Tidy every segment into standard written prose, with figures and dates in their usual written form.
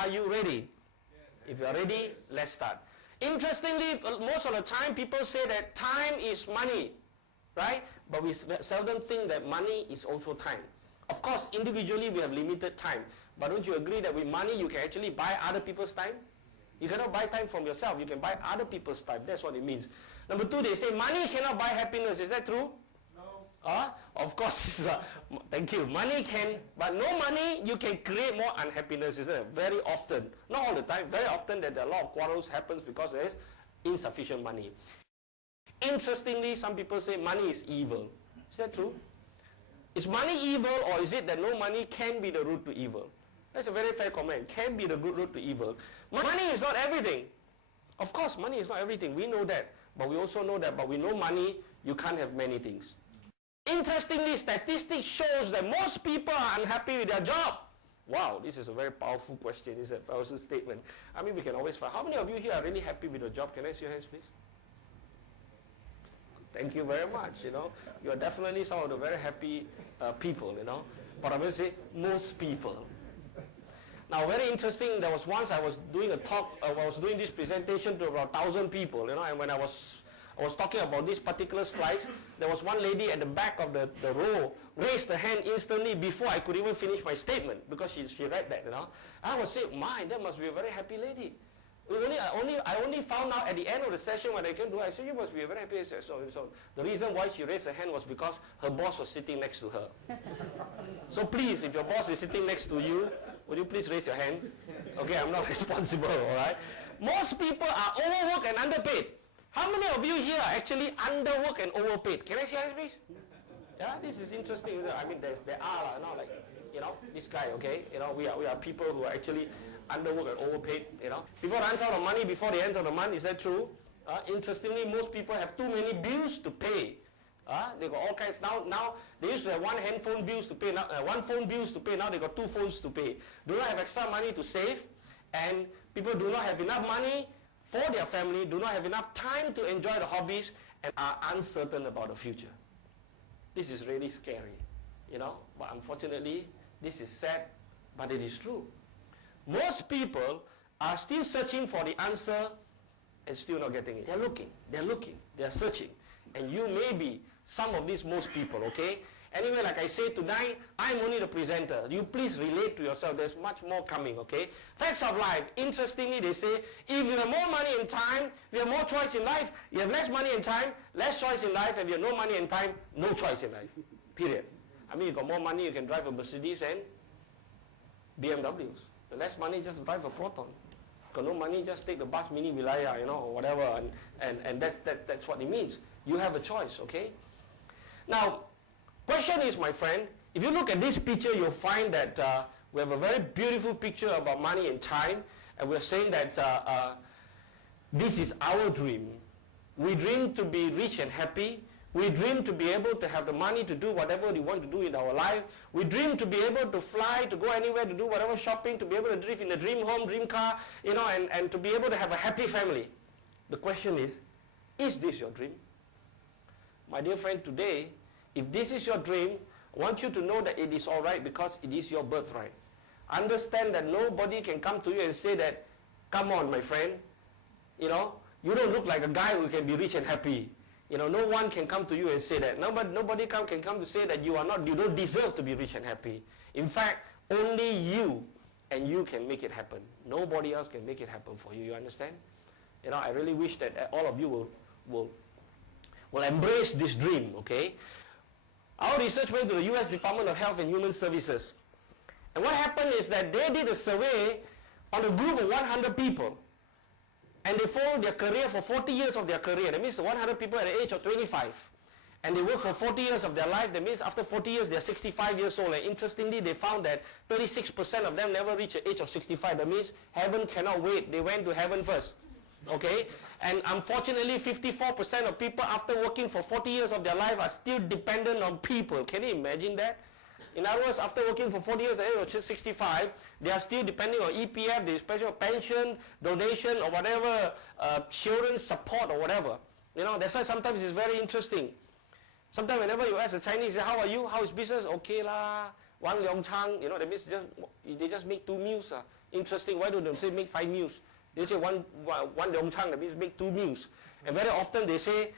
Are you ready? If you are ready, let's start. Interestingly, most of the time people say that time is money, right? But we seldom think that money is also time. Of course, individually we have limited time. But don't you agree that with money you can actually buy other people's time? You cannot buy time from yourself. You can buy other people's time. That's what it means. Number two, they say money cannot buy happiness. Is that true? No. Of course. Thank you. Money can, but no money, you can create more unhappiness, isn't it? Very often. Not all the time. Very often that a lot of quarrels happens because there is insufficient money. Interestingly, some people say money is evil. Is that true? Is money evil, or is it that no money can be the root to evil? That's a very fair comment. Can be the root to evil. Money is not everything. Of course, money is not everything. We know that. But we also know that, but with no money, you can't have many things. Interestingly, statistics shows that most people are unhappy with their job. Wow, this is a very powerful question. It's a powerful statement. I mean, we can always find. How many of you here are really happy with your job? Can I see your hands, please? Thank you very much, You are definitely some of the very happy people, But I will say, most people. Now, very interesting, there was once I was doing a talk, I was doing this presentation to about 1,000 people, and when I was talking about this particular slides, there was one lady at the back of the row raised her hand instantly before I could even finish my statement, because she read that, I was saying, my, that must be a very happy lady. I only found out at the end of the session when I came to her, I said, you must be a very happy lady. So the reason why she raised her hand was because her boss was sitting next to her. So please, if your boss is sitting next to you, would you please raise your hand? Okay, I'm not responsible, all right? Most people are overworked and underpaid. How many of you here are actually underworked and overpaid? Can I see your hands, please? Yeah, this is interesting. I mean, there are, like, this guy, okay? We are people who are actually underworked and overpaid, People run out of money before the end of the month. Is that true? Interestingly, most people have too many bills to pay. They got all kinds. Now they used to have one handphone bills to pay. Now one phone bills to pay. Now they got two phones to pay. Do not have extra money to save, and people do not have enough money for their family. Do not have enough time to enjoy the hobbies, and are uncertain about the future. This is really scary, But unfortunately, this is sad, but it is true. Most people are still searching for the answer and still not getting it. They're looking, they're searching. And you may be some of these most people, okay? Anyway, like I say tonight, I'm only the presenter. You please relate to yourself. There's much more coming, okay? Facts of life. Interestingly, they say, if you have more money and time, you have more choice in life. You have less money and time, less choice in life. If you have no money and time, no choice in life. Period. I mean, you got more money, you can drive a Mercedes and BMWs. The less money, just drive a Proton. Got no money, just take the bus Mini Wilaya, or whatever, and that's what it means. You have a choice, okay? Now, question is, my friend, if you look at this picture, you'll find that we have a very beautiful picture about money and time, and we're saying that this is our dream. We dream to be rich and happy. We dream to be able to have the money to do whatever we want to do in our life. We dream to be able to fly, to go anywhere, to do whatever shopping, to be able to live in a dream home, dream car, and to be able to have a happy family. The question is this your dream? My dear friend, today, if this is your dream, I want you to know that it is all right because it is your birthright. Understand that nobody can come to you and say that, come on, my friend, you don't look like a guy who can be rich and happy. No one can come to you and say that. Nobody can come to say that you don't deserve to be rich and happy. In fact, only you and you can make it happen. Nobody else can make it happen for you. You understand? I really wish that all of you will embrace this dream, okay? Our research went to the US Department of Health and Human Services. And what happened is that they did a survey on a group of 100 people. And they followed their career for 40 years of their career. That means 100 people at the age of 25. And they work for 40 years of their life. That means after 40 years, they're 65 years old. And interestingly, they found that 36% of them never reach the age of 65. That means heaven cannot wait. They went to heaven first. Okay? And unfortunately, 54% of people after working for 40 years of their life are still dependent on people. Can you imagine that? In other words, after working for 40 years at the age of 65, they are still depending on EPF, the special pension, donation, or whatever, children's support or whatever. That's why sometimes it's very interesting. Sometimes whenever you ask a Chinese, how are you? How is business? Okay lah. Wang Liong Chang, that means they just make two meals. Interesting. Why don't they say make 5 meals? They say one Dong Chang, that means make 2 meals. And very often they say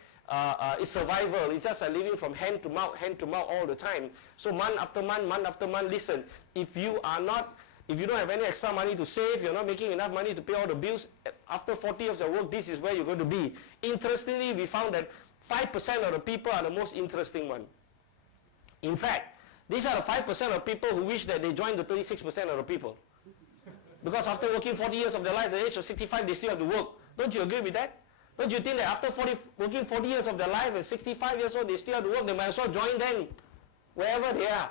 it's survival. It's just living from hand to mouth all the time. So month after month, listen, if you don't have any extra money to save, you're not making enough money to pay all the bills, after 40 years of work, this is where you're going to be. Interestingly, we found that 5% of the people are the most interesting one. In fact, these are the 5% of people who wish that they joined the 36% of the people. Because after working 40 years of their lives, at the age of 65, they still have to work. Don't you agree with that? Don't you think that after working 40 years of their life and 65 years old, they still have to work? They might as well join them wherever they are.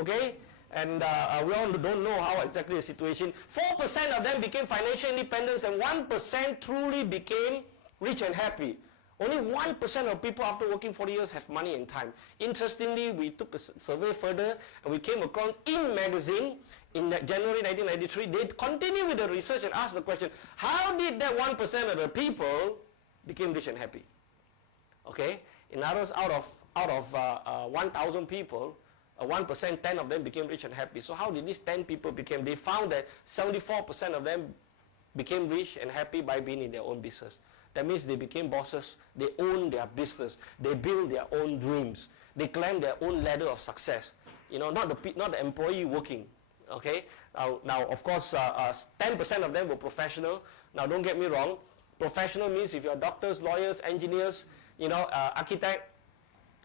Okay? And we all don't know how exactly the situation. 4% of them became financial independent and 1% truly became rich and happy. Only 1% of people after working 40 years have money and time. Interestingly, we took a survey further and we came across in magazine in January 1993. They continued with the research and asked the question, how did that 1% of the people became rich and happy? Okay? In other words, out of 1,000 people, 1%, 10 of them became rich and happy. So how did these 10 people become? They found that 74% of them became rich and happy by being in their own business. That means they became bosses, they own their business, they build their own dreams, they climb their own ladder of success. You know, not the employee working. Okay? Now of course, 10% of them were professional. Now don't get me wrong, professional means if you're doctors, lawyers, engineers, architect,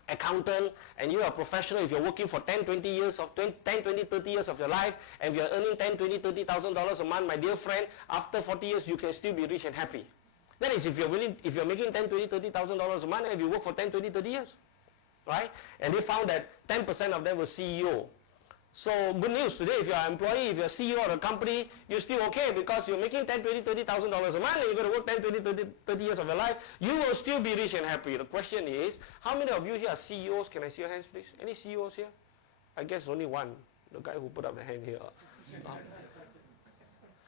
accountant, and you are a professional, if you're working for 10, 20 years of 10, 20, 30 years of your life, and you're earning 10, 20, $30,000 a month, my dear friend, after 40 years you can still be rich and happy. That is if you're making 10, 20, $30,000 a month and you work for 10, 20, 30 years. Right? And they found that 10% of them were CEO. So good news today, if you're an employee, if you're a CEO of a company, you're still okay because you're making 10, 20, $30,000 a month and you're going to work 10, 20, 30 years of your life, you will still be rich and happy. The question is, how many of you here are CEOs? Can I see your hands, please? Any CEOs here? I guess only one, the guy who put up the hand here.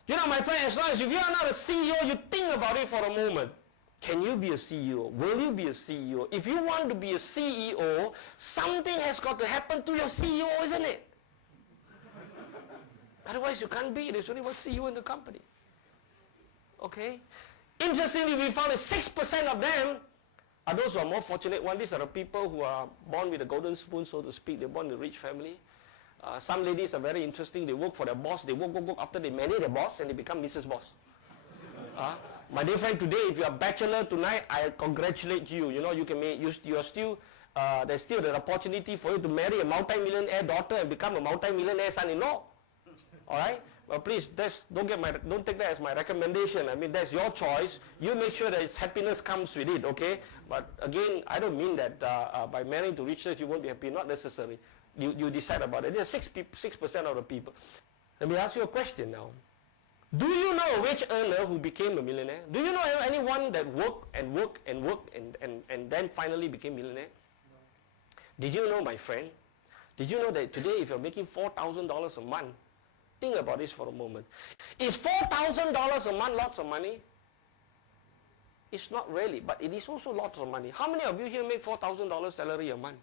You know, my friend, as long as if you are not a CEO, you think about it for a moment. Can you be a CEO? Will you be a CEO? If you want to be a CEO, something has got to happen to your CEO, isn't it? Otherwise, you can't be. There's only one CEO in the company. Okay? Interestingly, we found that 6% of them are those who are more fortunate ones. These are the people who are born with a golden spoon, so to speak. They're born in a rich family. Some ladies are very interesting. They work for their boss. They work after they marry their boss and they become Mrs. Boss. My dear friend, today, if you are a bachelor tonight, I congratulate you. You know, you are still, there's still the opportunity for you to marry a multi-millionaire daughter and become a multi-millionaire son-in-law. All right? Well, please, don't take that as my recommendation. I mean, that's your choice. You make sure that its happiness comes with it, okay? But again, I don't mean that by marrying to riches you won't be happy. Not necessary. You decide about it. There's 6% of the people. Let me ask you a question now. Do you know a wage earner who became a millionaire? Do you know anyone that worked and then finally became millionaire? No. Did you know, my friend? Did you know that today if you're making $4,000 a month, think about this for a moment. Is $4,000 a month lots of money? It's not really, but it is also lots of money. How many of you here make $4,000 salary a month?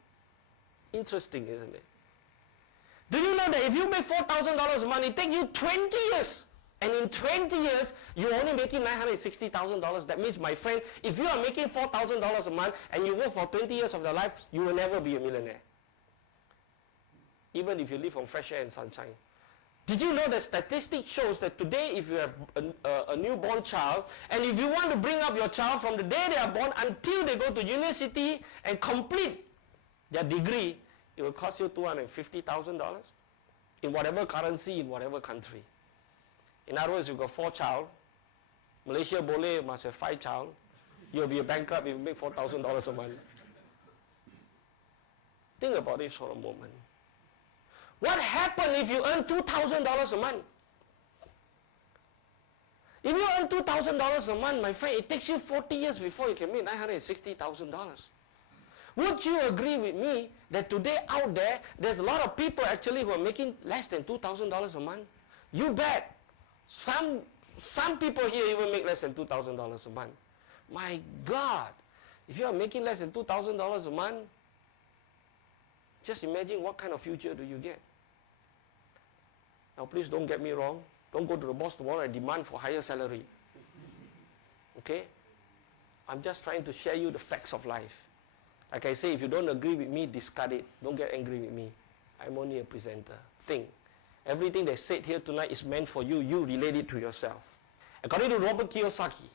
Interesting, isn't it? Do you know that if you make $4,000 a month, it takes you 20 years. And in 20 years, you're only making $960,000. That means, my friend, if you are making $4,000 a month and you work for 20 years of your life, you will never be a millionaire. Even if you live on fresh air and sunshine. Did you know that statistics shows that today if you have a newborn child, and if you want to bring up your child from the day they are born until they go to university and complete their degree, it will cost you $250,000 in whatever currency, in whatever country. In other words, you've got 4 child, Malaysia boleh must have 5 child, you'll be a bankrupt if you make $4,000 a month. Think about this for a moment. What happens if you earn $2,000 a month? If you earn $2,000 a month, my friend, it takes you 40 years before you can make $960,000. Would you agree with me that today out there, there's a lot of people actually who are making less than $2,000 a month? You bet. Some people here even make less than $2,000 a month. My God, if you are making less than $2,000 a month, just imagine what kind of future do you get. Now please don't get me wrong. Don't go to the boss tomorrow and demand for higher salary. Okay? I'm just trying to share you the facts of life. Like I say, if you don't agree with me, discard it. Don't get angry with me. I'm only a presenter. Think. Everything that's said here tonight is meant for you. You relate it to yourself. According to Robert Kiyosaki,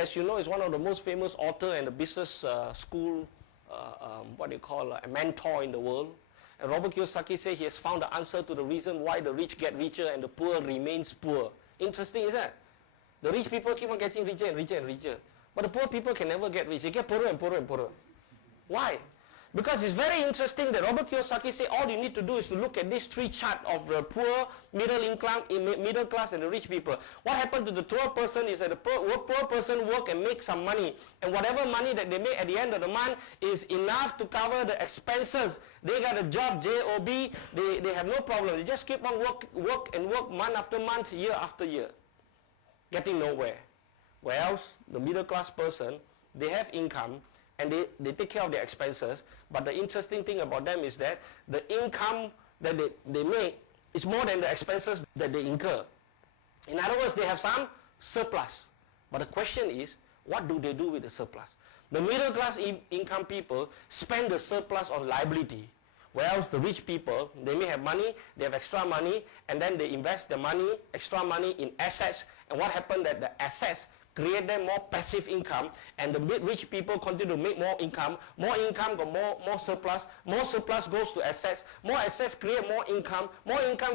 as you know, is one of the most famous author and a business school, a mentor in the world. And Robert Kiyosaki says he has found the answer to the reason why the rich get richer and the poor remains poor. Interesting, is that? The rich people keep on getting richer and richer and richer. But the poor people can never get rich. They get poorer and poorer and poorer. Why? Because it's very interesting that Robert Kiyosaki said all you need to do is to look at these three charts of the poor, middle class, and the rich people. What happened to the poor person is that the poor person work and make some money. And whatever money that they make at the end of the month is enough to cover the expenses. They got a job, job, they have no problem. They just keep on work month after month, year after year. Getting nowhere. Whereas the middle class person, they have income, and they take care of their expenses, but the interesting thing about them is that the income that they make is more than the expenses that they incur. In other words, they have some surplus. But the question is, what do they do with the surplus? The middle class income people spend the surplus on liability, whereas the rich people, they may have money, they have extra money, and then they invest the money, extra money in assets, and what happened that the assets create them more passive income, and the rich people continue to make more income got more surplus goes to assets, more assets create more income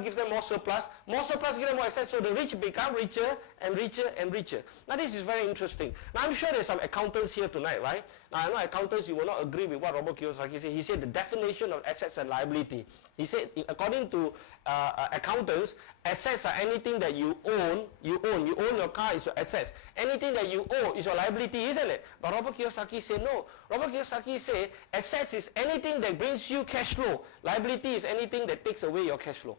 gives them more surplus gives them more assets, so the rich become richer and richer and richer. Now this is very interesting. Now I'm sure there's some accountants here tonight, right? Now I know accountants, you will not agree with what Robert Kiyosaki said. He said the definition of assets and liability. He said according to accountants, assets are anything that you own your car is your assets. Anything that you owe is your liability, isn't it? But Robert Kiyosaki said no. Robert Kiyosaki said assets is anything that brings you cash flow. Liability is anything that takes away your cash flow.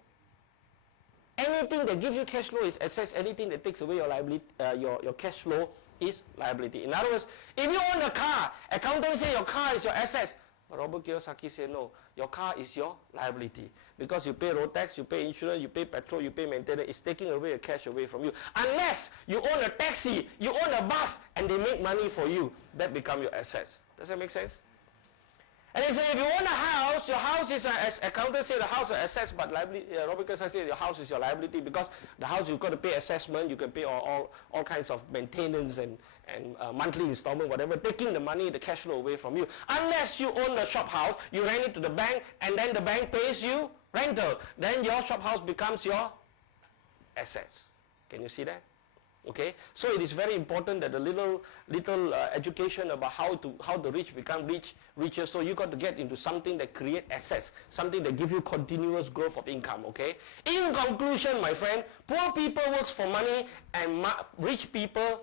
Anything that gives you cash flow is assets. Anything that takes away your liability, your cash flow is liability. In other words, if you own a car, accountants say your car is your assets. But Robert Kiyosaki said no, your car is your liability. Because you pay road tax, you pay insurance, you pay petrol, you pay maintenance, it's taking away the cash away from you. Unless you own a taxi, you own a bus, and they make money for you, that become your assets. Does that make sense? And they say if you own a house, your house is, as accountants say, the house is assets, but liability, Robert Kiyosaki said your house is your liability, because the house you've got to pay assessment, you can pay all kinds of maintenance and monthly installment, whatever, taking the money, the cash flow away from you. Unless you own a shop house, you rent it to the bank, and then the bank pays you rental. Then your shop house becomes your assets. Can you see that? Okay, so it is very important that the little education about how the rich become richer. So you got to get into something that create assets, something that give you continuous growth of income. Okay. In conclusion, my friend, poor people works for money and rich people